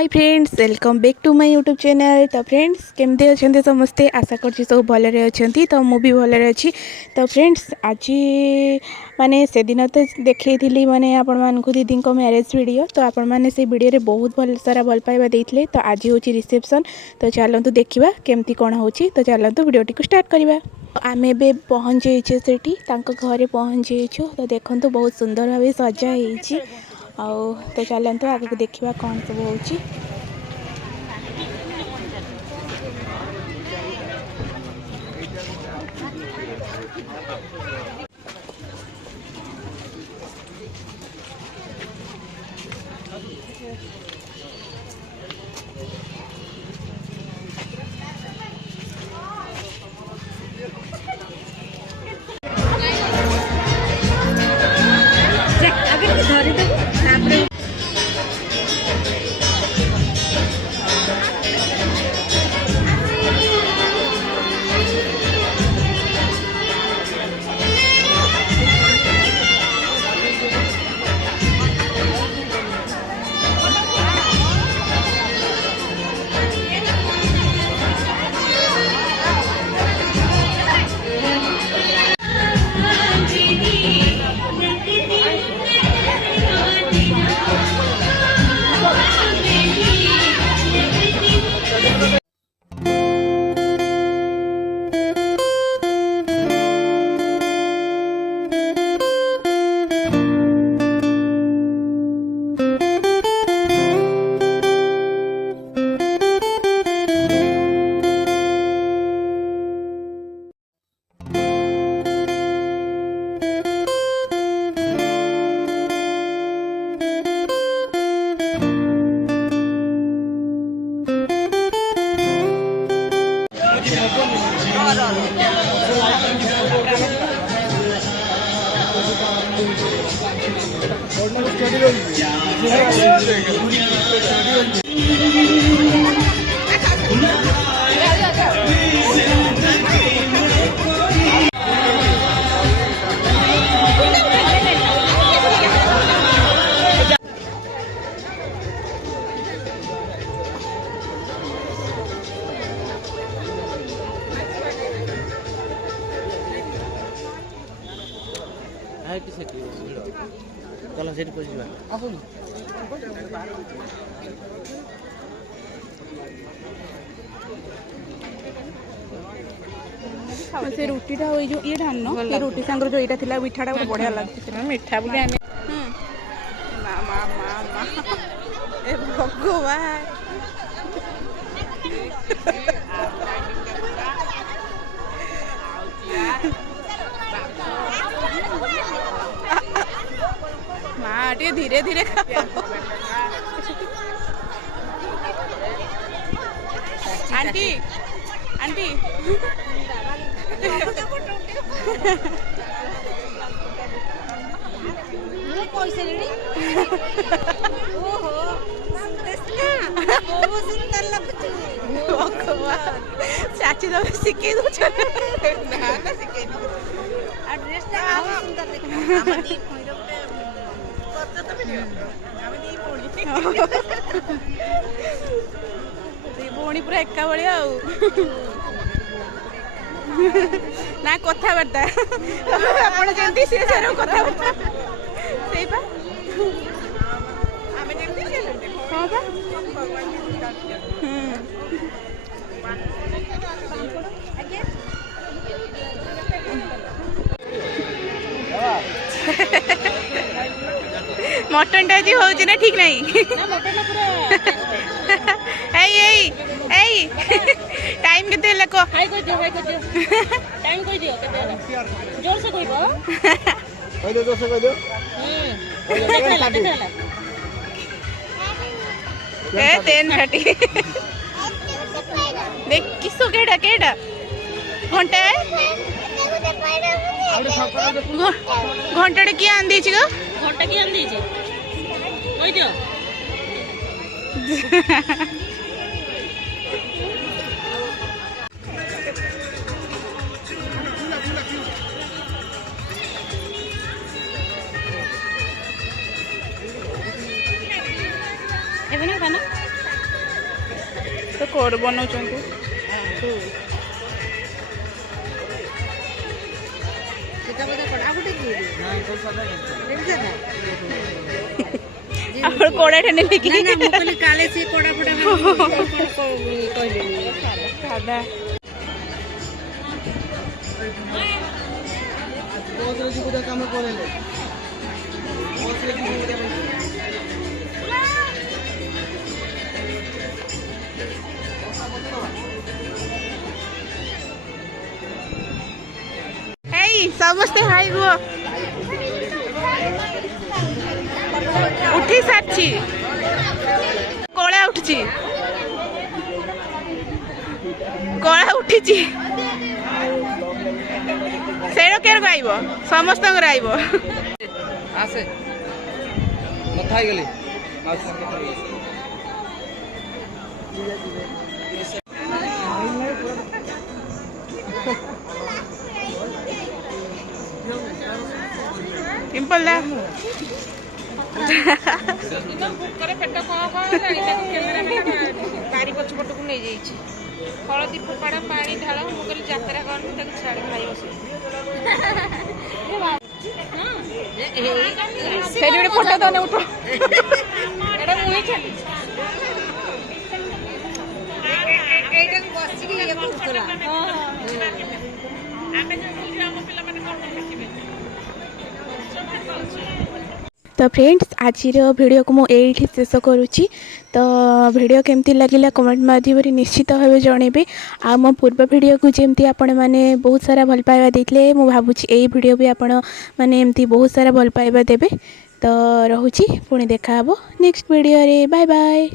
Hi friends welcome back to my YouTube channel. तो friends केमती अच्छा समस्ते आशा कर सब भलरे अच्छा तो मु भी भलरे अच्छी। तो फ्रेंड्स आज माने से दिन तो देखी माने आपण मानकु दीदी को मैरेज वीडियो तो आपण माने से वीडियो रे बहुत भल सारा भल पाइबा देइथिले। तो आज होची रिसेप्शन तो चलतु देखा केमती कौन होची। तो चलतु वीडियोटी को स्टार्ट करवा। आम ए पहुँचे से घरे पहुँचे तो देखो बहुत सुंदर भाव सजा हो। तो चलतु आगे देखा कौन सब होची। चलो सेठी पहुंचवा आसुन से रुटीटा हो जो ये धान ये रुटी सांगर जो यहाँ था मिठाटा बहुत बढ़िया लगता मिठा बोली आने ए भगवान माँ टे धीरे धीरे आंटी आंटी चाची तो शिखे दो भौणी पूरा एका भाया ना कथबार्ता आप जमी सी कथबार्ता से हाँ बा मटन टा जी होची ना ठीक नहीं टाइम केते लको हाय को दियो टाइम को दियो केते जोर से कहबो कह दे जोर से कह दो ए 10:30 देख किसो केडा केडा घंटा घंटा किए आंदी छी गो घंटा किए आंदी छी कह दियो एबे ना खाना बनाउछन्ती ଆପଣ କୋଡ଼ାଟା ନେଲେ କି ନା ମୁଁ କହିଲି କାଳେ ସେ କୋଡ଼ା ଫୋଡ଼ା କହିଲେ ସାଧା କାମ କରେଇଲେ हेई समस्ते हाई हुआ उठी सारछि कळा उठछि कळा उठिछि सेरो केर गाइबो समस्त गाइबो आसे କଥା ହେଇଗଲି सिंपल दा ଭୋକରେ ପେଟ କଣ ହେଲାଣି ତାକୁ କ୍ୟାମେରା ବାରି ପଛ ପଟକୁ ନେଇଯାଇଛି ହଳଦୀ ଫୋପାଡ଼ା ପାଣି ଢାଳ ମୁଁ କହିଲି ଯାତ୍ରା କରନି ତାକୁ ଛାଡ଼ି ଖାଇବ ସେଇଠି ଗୋଟେ ଫଟୋ ତ ଉଠ ଏଇଟା ମୁଁ ହିଁ ଖେଳି ଏଇଟାକୁ ବସିକି ଇଏ କରୁଥିଲା तो फ्रेंड्स आज वीडियो को मुझे शेष करुच्ची तो वीडियो केमती लगिला कमेंट माध्यम निश्चित भाव जनइबे आ मो पूर्व वीडियो को जमती आपण मैंने बहुत सारा भल पाइबा देते मुझे भावुँ यही वीडियो भी आपण मैंने एमती बहुत सारा भल पाइबा देबे तो रोची पुणी देखा नेक्स्ट वीडियो रे बाय बाय।